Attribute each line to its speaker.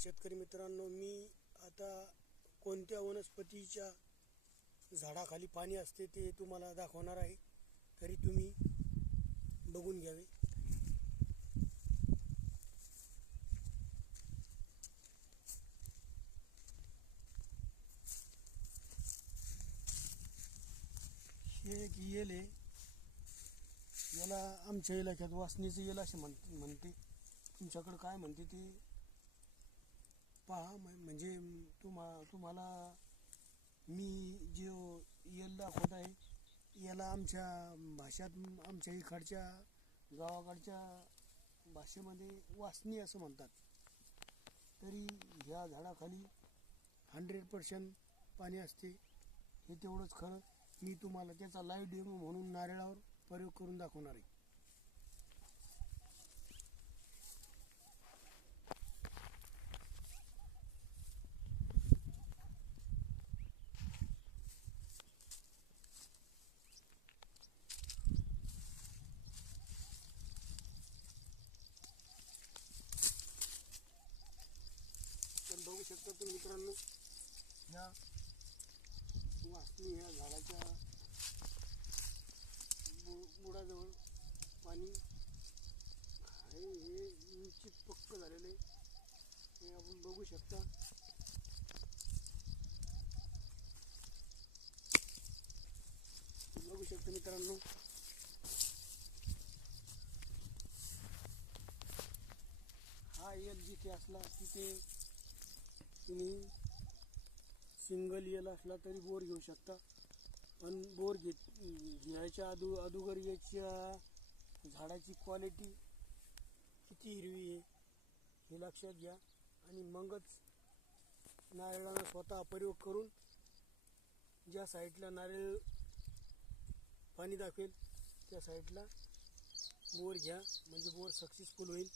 Speaker 1: शेतकरी मित्रांनो मी आता कोणत्या वनस्पतीच्या झाडाखाली पाणी असते ते तुम्हाला दाखवणार आहे. तरी तुम्ही बघून घ्यावे. हे एक येल आहे. याला आमच्या इलाक्यात वासनीचं येल असे म्हण म्हणते. तुमच्याकडं काय म्हणते ते? पहा म्हणजे तुम्हा तुम्हाला मी जो येल दाखवत आहे याला आमच्या भाषात आमच्या इकडच्या गावाकडच्या भाषेमध्ये वासनी असं म्हणतात. तरी ह्या झाडाखाली हंड्रेड पर्सेंट पाणी असते. हे तेवढंच खरं मी तुम्हाला त्याचा लाईव्ह डेमो म्हणून नारळावर प्रयोग करून दाखवणार आहे तर बघू शकता तुम्ही मित्रांनो ह्या वासनी ह्या झाडाच्या बुडाजवळ पाणी हे हे निश्चित पक्क झालेलं आहे. हे आपण बघू शकता. बघू शकता मित्रांनो. हा एल जिथे असला तिथे तुम्ही सिंगल येल असला तरी बोर घेऊ शकता. पण बोर घेत घ्यायच्या अदू अदुगर याच्या झाडाची क्वालिटी किती हिरवी आहे हे लक्षात घ्या. आणि मगच नारळानं स्वतः प्रयोग करून ज्या साईडला नारळ पाणी दाखवेल त्या साईडला बोर घ्या. म्हणजे बोर सक्सेसफुल होईल.